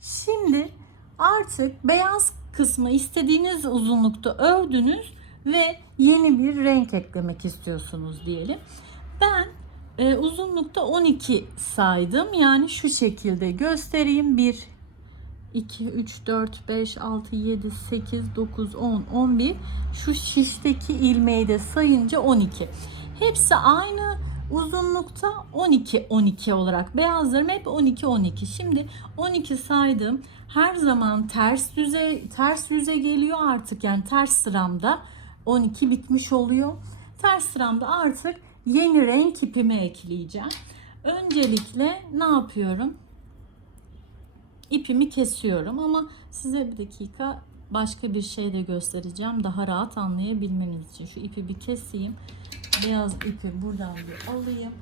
Şimdi artık beyaz kısmı istediğiniz uzunlukta ördünüz ve yeni bir renk eklemek istiyorsunuz diyelim. Ben e, uzunlukta 12 saydım. Yani şu şekilde göstereyim. 1 2 3 4 5 6 7 8 9 10 11 şu şişteki ilmeği de sayınca 12. Hepsi aynı uzunlukta 12 12 olarak beyazlarım hep 12 12. Şimdi 12 saydım. Her zaman ters yüze ters yüze geliyor artık yani ters sıramda 12 bitmiş oluyor. Ters sıramda artık yeni renk ipimi ekleyeceğim. Öncelikle ne yapıyorum? İpimi kesiyorum ama size bir dakika başka bir şey de göstereceğim. Daha rahat anlayabilmeniz için. Şu ipi bir keseyim. Beyaz ipi buradan bir alayım.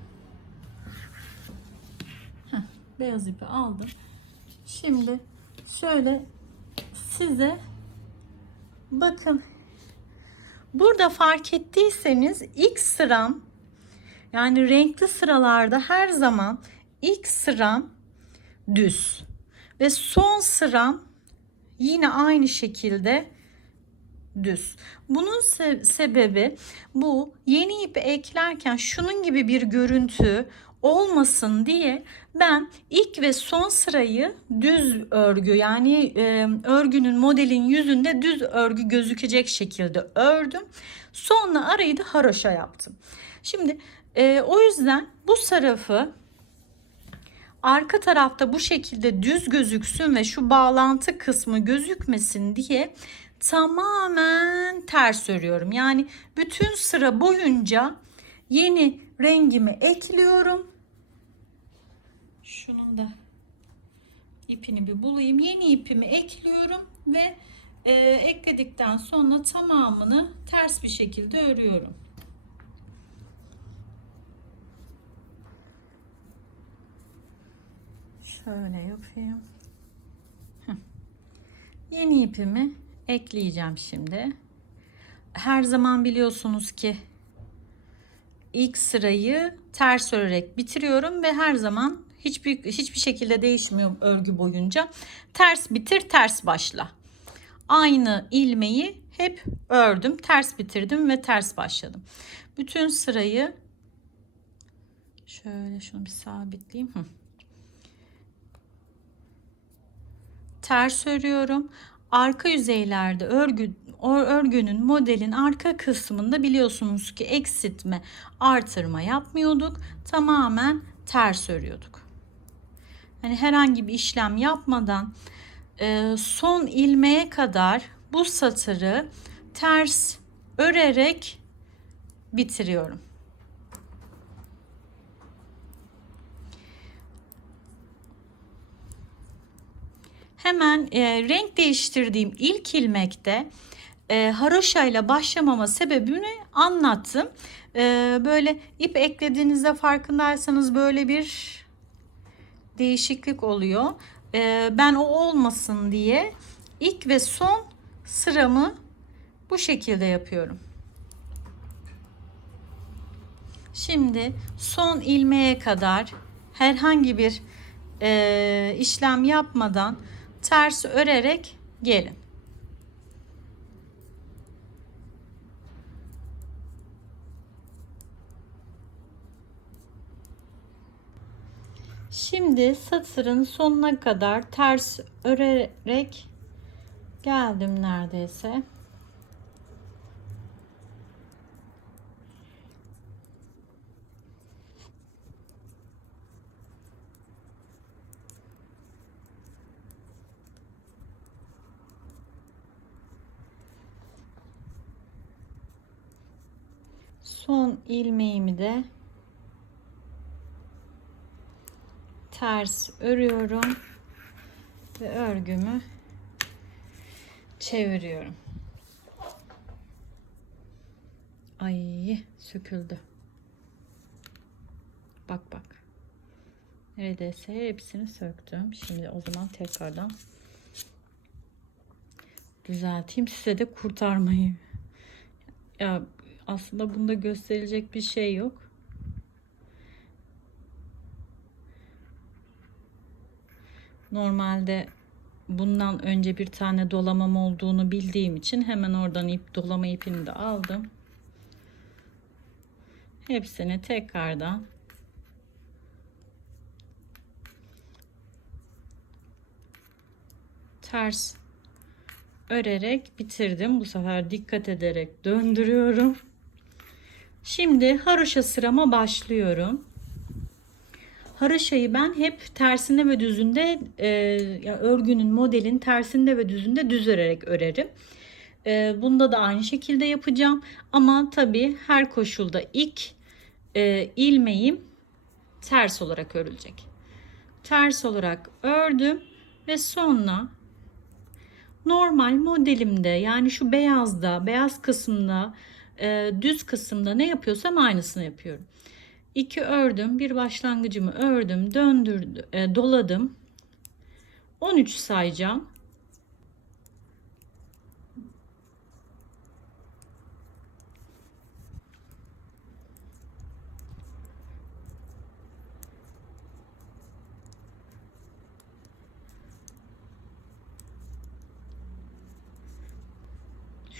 Heh, beyaz ipi aldım. Şimdi şöyle size bakın burada fark ettiyseniz ilk sıram yani renkli sıralarda her zaman ilk sıram düz ve son sıram yine aynı şekilde düz. Bunun se- sebebi bu yeni ipi eklerken şunun gibi bir görüntü olmasın diye ben ilk ve son sırayı düz örgü yani e, örgünün modelin yüzünde düz örgü gözükecek şekilde ördüm. Sonra arayı da haroşa yaptım. Şimdi e, o yüzden bu tarafı arka tarafta bu şekilde düz gözüksün ve şu bağlantı kısmı gözükmesin diye tamamen ters örüyorum. Yani bütün sıra boyunca yeni rengimi ekliyorum. Şunun da ipini bir bulayım. Yeni ipimi ekliyorum ve e, ekledikten sonra tamamını ters bir şekilde örüyorum. Şöyle yapayım. Heh. Yeni ipimi ekleyeceğim şimdi. Her zaman biliyorsunuz ki ilk sırayı ters örerek bitiriyorum ve her zaman hiçbir hiçbir şekilde değişmiyor örgü boyunca. Ters bitir, ters başla. Aynı ilmeği hep ördüm, ters bitirdim ve ters başladım. Bütün sırayı şöyle şunu bir sabitleyeyim. Hı. ters örüyorum. Arka yüzeylerde örgü örgünün modelin arka kısmında biliyorsunuz ki eksiltme artırma yapmıyorduk. Tamamen ters örüyorduk. Hani herhangi bir işlem yapmadan e, son ilmeğe kadar bu satırı ters örerek bitiriyorum. Hemen e, renk değiştirdiğim ilk ilmekte e, haroşa ile başlamama sebebini anlattım. E, böyle ip eklediğinizde farkındaysanız böyle bir değişiklik oluyor. E, ben o olmasın diye ilk ve son sıramı bu şekilde yapıyorum. Şimdi son ilmeğe kadar herhangi bir e, işlem yapmadan ters örerek gelin. Şimdi satırın sonuna kadar ters örerek geldim neredeyse. Son ilmeğimi de ters örüyorum ve örgümü çeviriyorum. Ay söküldü. Bak bak. Neredeyse hepsini söktüm. Şimdi o zaman tekrardan düzelteyim. Size de kurtarmayı. Ya aslında bunda gösterilecek bir şey yok. Normalde bundan önce bir tane dolamam olduğunu bildiğim için hemen oradan ip dolama ipini de aldım. Hepsini tekrardan ters örerek bitirdim. Bu sefer dikkat ederek döndürüyorum. Şimdi haroşa sırama başlıyorum. Haroşayı ben hep tersinde ve düzünde e, ya örgünün modelin tersinde ve düzünde düz örerek örerim. E, bunda da aynı şekilde yapacağım. Ama tabii her koşulda ilk e, ilmeğim ters olarak örülecek. Ters olarak ördüm ve sonra normal modelimde yani şu beyazda beyaz kısımda e, düz kısımda ne yapıyorsam aynısını yapıyorum. 2 ördüm bir başlangıcımı ördüm döndürdüm e, doladım 13 sayacağım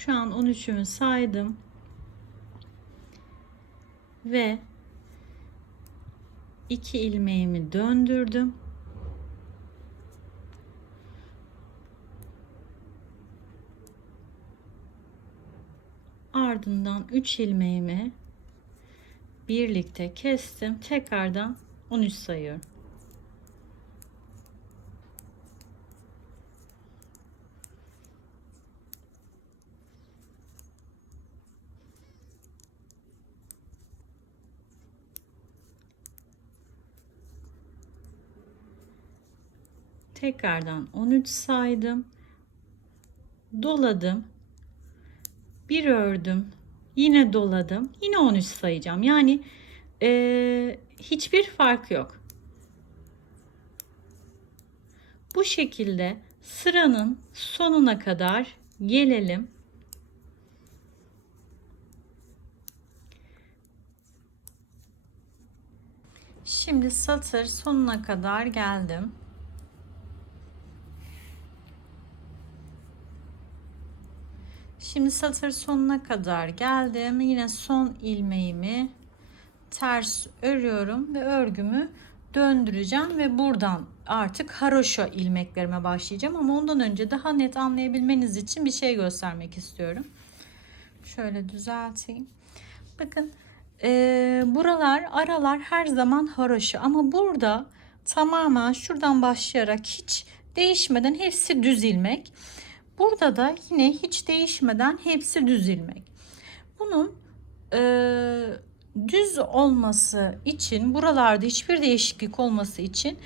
Şu an 13'ümü saydım. Ve iki ilmeğimi döndürdüm. Ardından 3 ilmeğimi birlikte kestim. Tekrardan 13 sayıyorum. Tekrardan 13 saydım. Doladım. Bir ördüm. Yine doladım. Yine 13 sayacağım. Yani e, hiçbir fark yok. Bu şekilde sıranın sonuna kadar gelelim. Şimdi satır sonuna kadar geldim. Şimdi satır sonuna kadar geldim. Yine son ilmeğimi ters örüyorum ve örgümü döndüreceğim ve buradan artık haroşa ilmeklerime başlayacağım ama ondan önce daha net anlayabilmeniz için bir şey göstermek istiyorum. Şöyle düzelteyim. Bakın e, buralar aralar her zaman haroşa ama burada tamamen şuradan başlayarak hiç değişmeden hepsi düz ilmek. Burada da yine hiç değişmeden hepsi düz ilmek. Bunun e, düz olması için buralarda hiçbir değişiklik olması için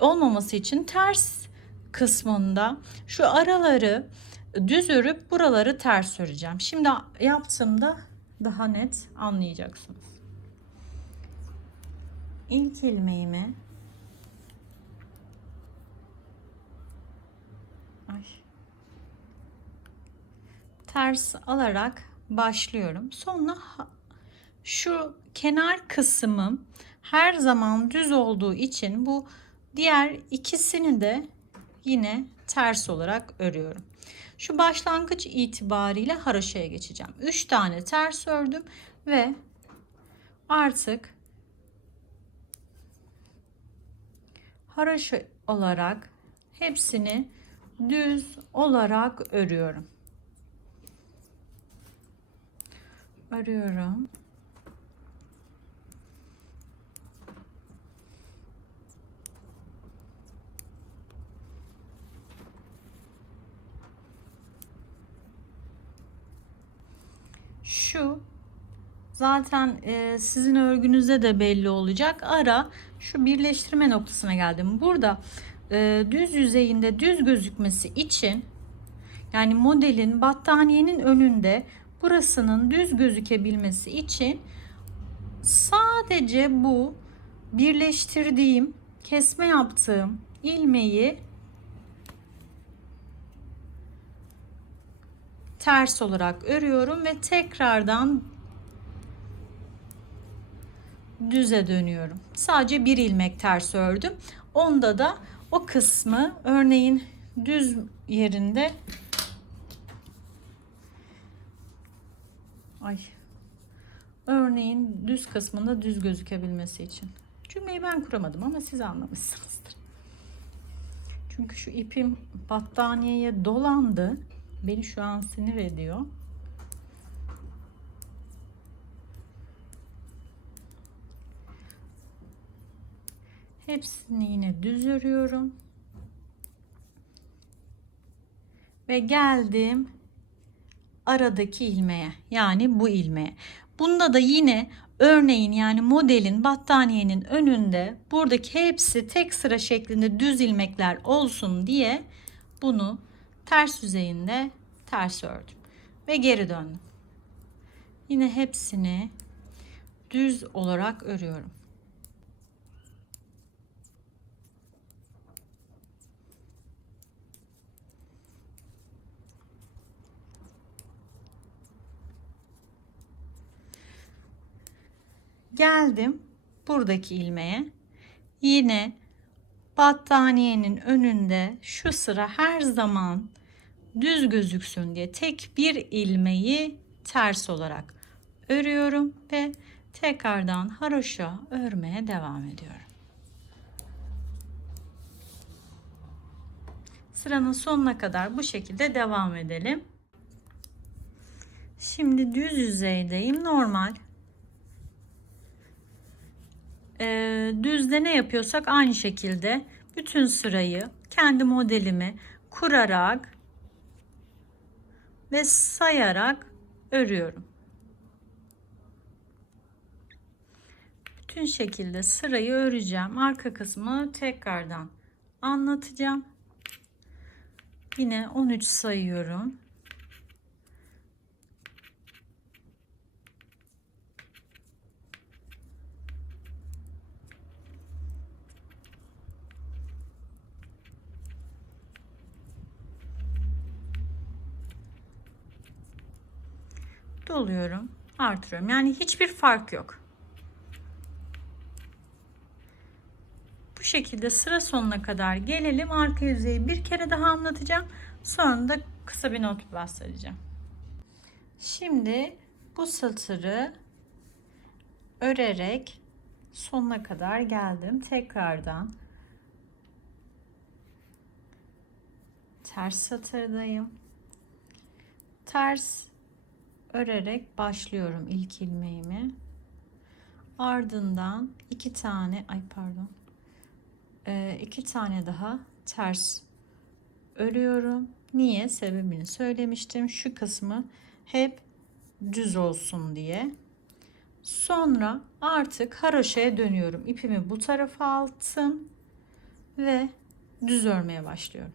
olmaması için ters kısmında şu araları düz örüp buraları ters öreceğim. Şimdi yaptığımda daha net anlayacaksınız. İlk ilmeğimi Ay ters alarak başlıyorum. Sonra şu kenar kısmım her zaman düz olduğu için bu diğer ikisini de yine ters olarak örüyorum. Şu başlangıç itibariyle haroşaya geçeceğim. 3 tane ters ördüm ve artık haroşa olarak hepsini düz olarak örüyorum. Arıyorum. Şu zaten e, sizin örgünüzde de belli olacak. Ara şu birleştirme noktasına geldim. Burada e, düz yüzeyinde düz gözükmesi için yani modelin battaniyenin önünde burasının düz gözükebilmesi için sadece bu birleştirdiğim kesme yaptığım ilmeği ters olarak örüyorum ve tekrardan düze dönüyorum. Sadece bir ilmek ters ördüm. Onda da o kısmı örneğin düz yerinde ay örneğin düz kısmında düz gözükebilmesi için. Cümleyi ben kuramadım ama siz anlamışsınızdır. Çünkü şu ipim battaniyeye dolandı. Beni şu an sinir ediyor. Hepsini yine düz örüyorum. Ve geldim aradaki ilmeğe. Yani bu ilmeğe. Bunda da yine örneğin yani modelin battaniyenin önünde buradaki hepsi tek sıra şeklinde düz ilmekler olsun diye bunu ters yüzeyinde ters ördüm ve geri döndüm. Yine hepsini düz olarak örüyorum. Geldim buradaki ilmeğe. Yine battaniyenin önünde şu sıra her zaman düz gözüksün diye tek bir ilmeği ters olarak örüyorum ve tekrardan haroşa örmeye devam ediyorum. Sıranın sonuna kadar bu şekilde devam edelim. Şimdi düz yüzeydeyim. Normal e, düzde ne yapıyorsak aynı şekilde bütün sırayı kendi modelimi kurarak ve sayarak örüyorum. Bütün şekilde sırayı öreceğim. Arka kısmı tekrardan anlatacağım. Yine 13 sayıyorum. Doluyorum, artırıyorum. Yani hiçbir fark yok. Bu şekilde sıra sonuna kadar gelelim. Arka yüzeyi bir kere daha anlatacağım. Sonra da kısa bir not bahsedeceğim. Şimdi bu satırı örerek sonuna kadar geldim. Tekrardan ters satırdayım. Ters örerek başlıyorum ilk ilmeğimi. Ardından iki tane ay pardon ee, iki tane daha ters örüyorum. Niye? Sebebini söylemiştim. Şu kısmı hep düz olsun diye. Sonra artık haroşaya dönüyorum. İpimi bu tarafa alttım ve düz örmeye başlıyorum.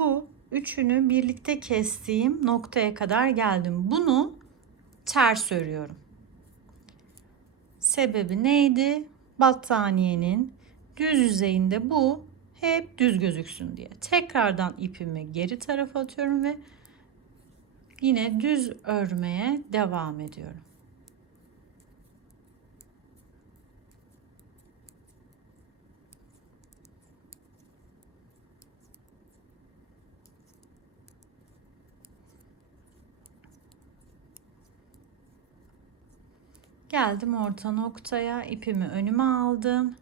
Bu üçünü birlikte kestiğim noktaya kadar geldim. Bunu ters örüyorum. Sebebi neydi? Battaniyenin düz yüzeyinde bu hep düz gözüksün diye. Tekrardan ipimi geri tarafa atıyorum ve yine düz örmeye devam ediyorum. Geldim orta noktaya. ipimi önüme aldım.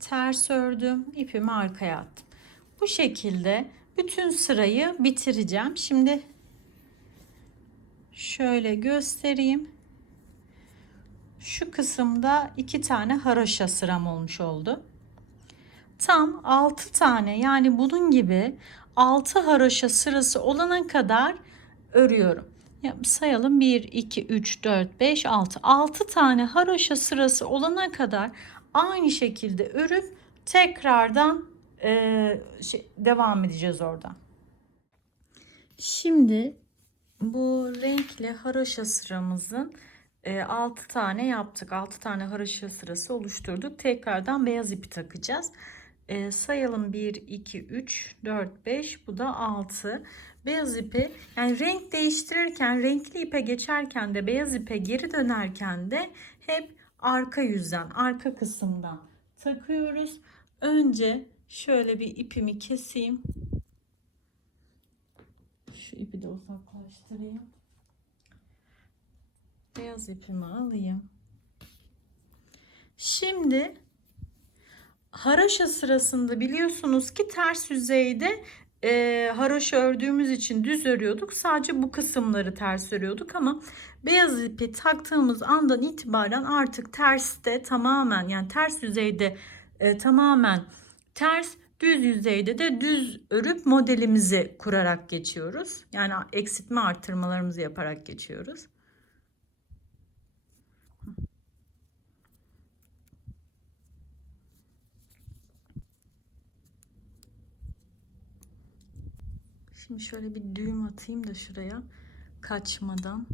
Ters ördüm. ipimi arkaya attım. Bu şekilde bütün sırayı bitireceğim. Şimdi şöyle göstereyim. Şu kısımda iki tane haroşa sıram olmuş oldu. Tam 6 tane yani bunun gibi 6 haroşa sırası olana kadar örüyorum. Ya sayalım 1, 2, 3, 4, 5, 6. 6 tane haroşa sırası olana kadar aynı şekilde örüp tekrardan e, şey, devam edeceğiz oradan. Şimdi bu renkli haroşa sıramızın 6 tane yaptık. 6 tane haroşa sırası oluşturduk. Tekrardan beyaz ipi takacağız. E, sayalım 1, 2, 3, 4, 5 bu da 6. Beyaz ipi yani renk değiştirirken renkli ipe geçerken de beyaz ipe geri dönerken de hep arka yüzden arka kısımdan takıyoruz. Önce şöyle bir ipimi keseyim. Şu ipi de uzaklaştırayım. Beyaz ipimi alayım. Şimdi haroşa sırasında biliyorsunuz ki ters yüzeyde e, haroşa ördüğümüz için düz örüyorduk. Sadece bu kısımları ters örüyorduk ama beyaz ipi taktığımız andan itibaren artık terste tamamen yani ters yüzeyde e, tamamen ters düz yüzeyde de düz örüp modelimizi kurarak geçiyoruz. Yani eksiltme artırmalarımızı yaparak geçiyoruz. Şimdi şöyle bir düğüm atayım da şuraya kaçmadan.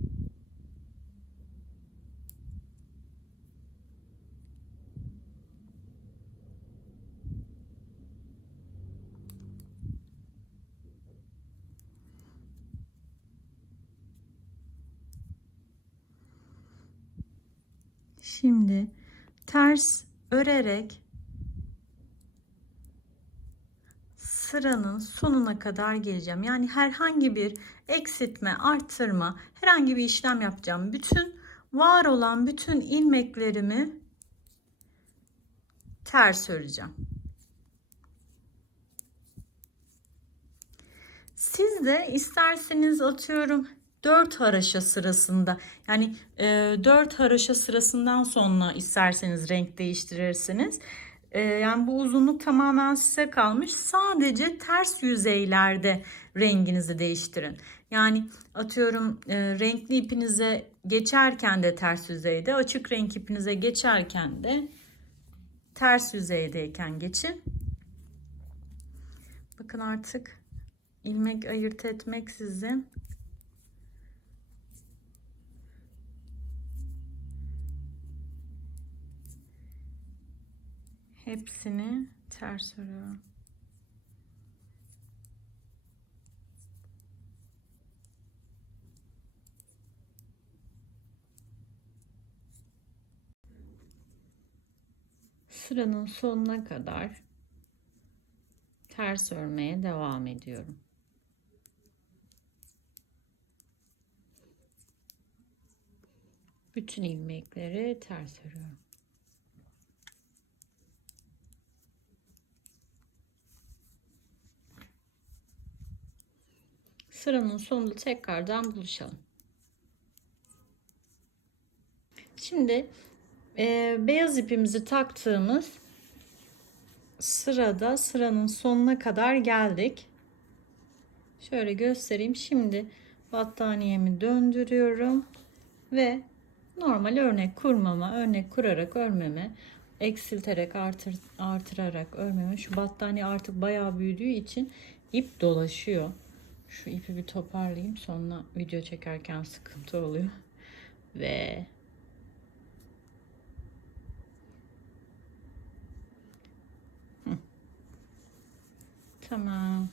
Şimdi ters örerek sıranın sonuna kadar geleceğim. Yani herhangi bir eksiltme, arttırma, herhangi bir işlem yapacağım. Bütün var olan bütün ilmeklerimi ters öreceğim. Siz de isterseniz atıyorum 4 haraşa sırasında yani e, 4 haraşa sırasından sonra isterseniz renk değiştirirsiniz. E, yani bu uzunluk tamamen size kalmış. Sadece ters yüzeylerde renginizi değiştirin. Yani atıyorum e, renkli ipinize geçerken de ters yüzeyde, açık renk ipinize geçerken de ters yüzeydeyken geçin. Bakın artık ilmek ayırt etmek sizin hepsini ters örüyorum. Sıranın sonuna kadar ters örmeye devam ediyorum. Bütün ilmekleri ters örüyorum. Sıranın sonunda tekrardan buluşalım. Şimdi e, beyaz ipimizi taktığımız sırada sıranın sonuna kadar geldik. Şöyle göstereyim. Şimdi battaniyemi döndürüyorum ve normal örnek kurmama, örnek kurarak örmeme, eksilterek artır, artırarak örmeme. Şu battaniye artık bayağı büyüdüğü için ip dolaşıyor. Şu ipi bir toparlayayım. Sonra video çekerken sıkıntı oluyor. Ve Tamam.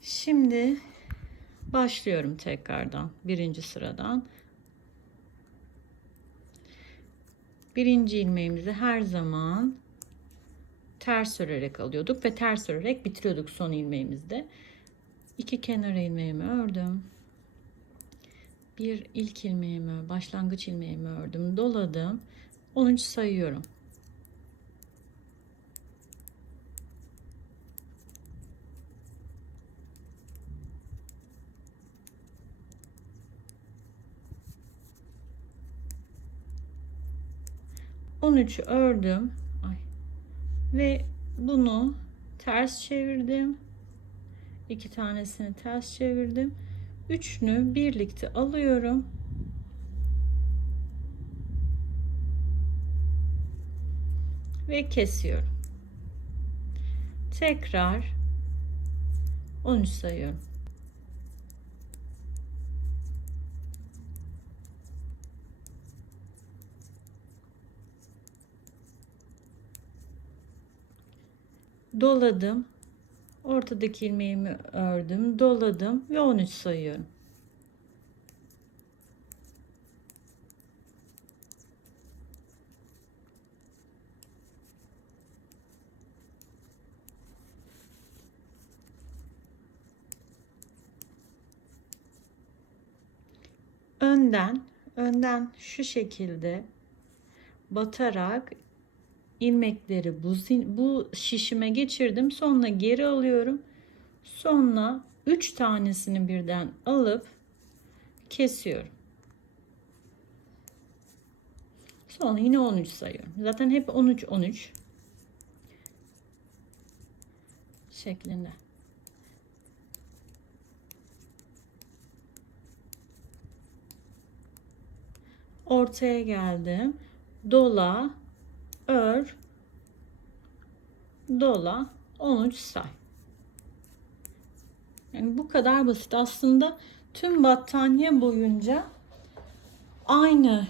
Şimdi başlıyorum tekrardan birinci sıradan. Birinci ilmeğimizi her zaman ters örerek alıyorduk ve ters örerek bitiriyorduk son ilmeğimizde iki kenar ilmeğimi ördüm. Bir ilk ilmeğimi, başlangıç ilmeğimi ördüm, doladım. 10. sayıyorum. On üçü ördüm. Ay. Ve bunu ters çevirdim iki tanesini ters çevirdim. Üçünü birlikte alıyorum. Ve kesiyorum. Tekrar 13 sayıyorum. Doladım. Ortadaki ilmeğimi ördüm, doladım ve 13 sayıyorum. önden önden şu şekilde batarak ilmekleri bu bu şişime geçirdim. Sonra geri alıyorum. Sonra 3 tanesini birden alıp kesiyorum. Sonra yine 13 sayıyorum. Zaten hep 13 13 şeklinde. ortaya geldim. Dola, ör, dola, 13 say. Yani bu kadar basit. Aslında tüm battaniye boyunca aynı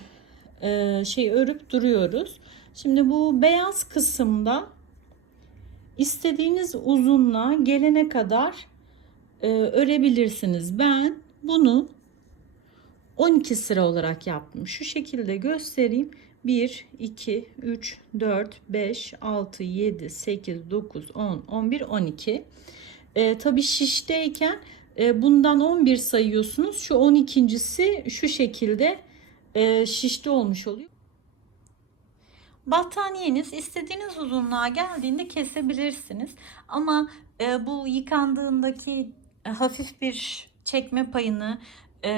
e, şey örüp duruyoruz. Şimdi bu beyaz kısımda istediğiniz uzunluğa gelene kadar e, örebilirsiniz. Ben bunu 12 sıra olarak yaptım. Şu şekilde göstereyim. 1, 2, 3, 4, 5, 6, 7, 8, 9, 10, 11, 12. E, tabii şişteyken e, bundan 11 sayıyorsunuz. Şu 12.si şu şekilde e, şişte olmuş oluyor. Battaniyeniz istediğiniz uzunluğa geldiğinde kesebilirsiniz. Ama e, bu yıkandığındaki e, hafif bir çekme payını e,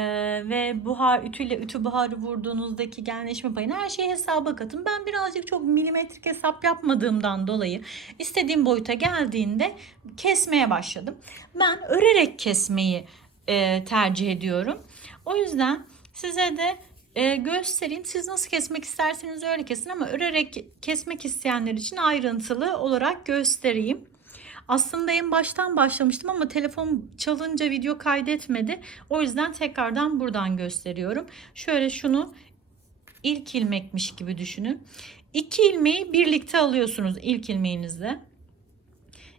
ve buhar ütüyle ütü buharı vurduğunuzdaki genleşme payını her şeyi hesaba katın. Ben birazcık çok milimetrik hesap yapmadığımdan dolayı istediğim boyuta geldiğinde kesmeye başladım. Ben örerek kesmeyi e, tercih ediyorum. O yüzden size de e, göstereyim. Siz nasıl kesmek isterseniz öyle kesin ama örerek kesmek isteyenler için ayrıntılı olarak göstereyim. Aslında en baştan başlamıştım ama telefon çalınca video kaydetmedi. O yüzden tekrardan buradan gösteriyorum. Şöyle şunu ilk ilmekmiş gibi düşünün. İki ilmeği birlikte alıyorsunuz ilk ilmeğinizle.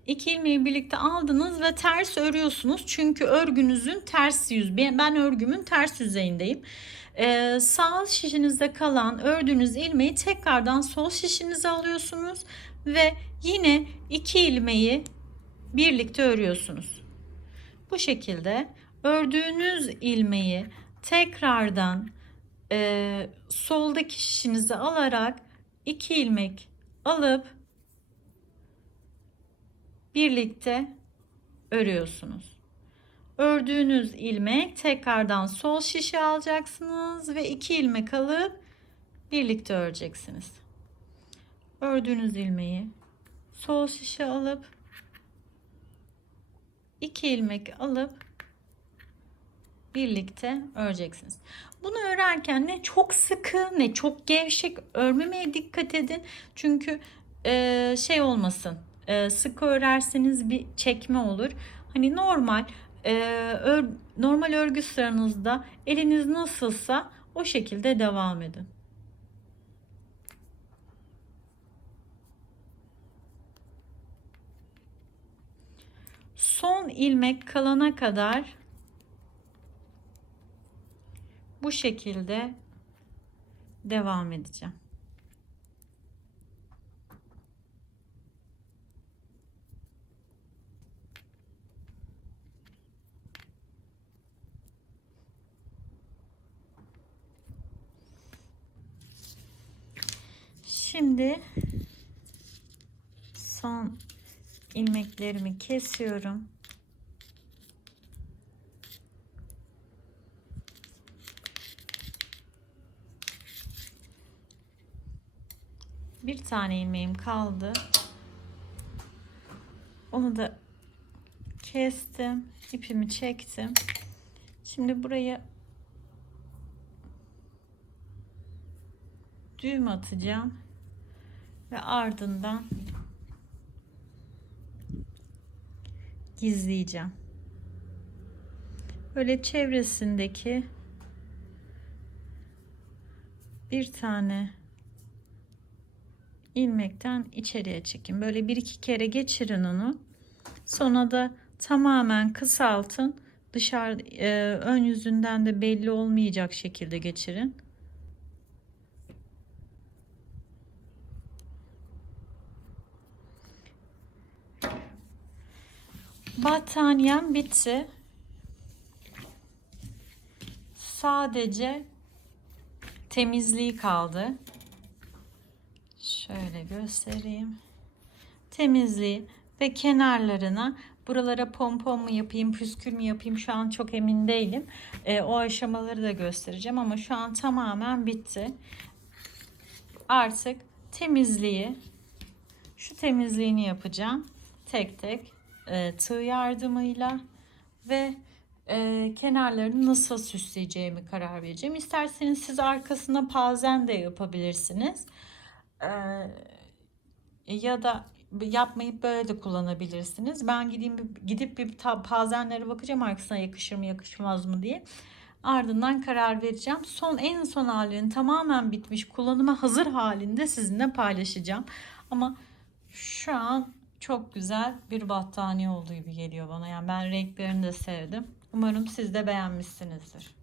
İki ilmeği birlikte aldınız ve ters örüyorsunuz. Çünkü örgünüzün ters yüz. Ben örgümün ters yüzeyindeyim. Ee, sağ şişinizde kalan ördüğünüz ilmeği tekrardan sol şişinize alıyorsunuz ve yine iki ilmeği birlikte örüyorsunuz. Bu şekilde ördüğünüz ilmeği tekrardan e, soldaki şişinize alarak iki ilmek alıp birlikte örüyorsunuz. Ördüğünüz ilmek tekrardan sol şişe alacaksınız ve iki ilmek alıp birlikte öreceksiniz. Ördüğünüz ilmeği sol şişe alıp 2 ilmek alıp birlikte öreceksiniz. Bunu örerken ne çok sıkı ne çok gevşek örmemeye dikkat edin. Çünkü e, şey olmasın. E, sıkı örerseniz bir çekme olur. Hani normal e, ör, normal örgü sıranızda eliniz nasılsa o şekilde devam edin. Son ilmek kalana kadar bu şekilde devam edeceğim. Şimdi son ilmeklerimi kesiyorum. Bir tane ilmeğim kaldı. Onu da kestim. ipimi çektim. Şimdi buraya düğüm atacağım ve ardından gizleyeceğim. Böyle çevresindeki bir tane ilmekten içeriye çekin. Böyle bir iki kere geçirin onu. Sonra da tamamen kısaltın. Dışarı e, ön yüzünden de belli olmayacak şekilde geçirin. Battaniyem bitti. Sadece temizliği kaldı. Şöyle göstereyim. Temizliği ve kenarlarına buralara pompon mu yapayım, püskül mü yapayım şu an çok emin değilim. Ee, o aşamaları da göstereceğim ama şu an tamamen bitti. Artık temizliği şu temizliğini yapacağım. Tek tek e, tığ yardımıyla ve e, kenarlarını nasıl süsleyeceğimi karar vereceğim. İsterseniz siz arkasına pazen de yapabilirsiniz. E, ya da yapmayıp böyle de kullanabilirsiniz. Ben gideyim gidip bir pazenlere bakacağım arkasına yakışır mı yakışmaz mı diye. Ardından karar vereceğim. Son en son halini tamamen bitmiş kullanıma hazır halinde sizinle paylaşacağım. Ama şu an çok güzel bir battaniye olduğu gibi geliyor bana. Yani ben renklerini de sevdim. Umarım siz de beğenmişsinizdir.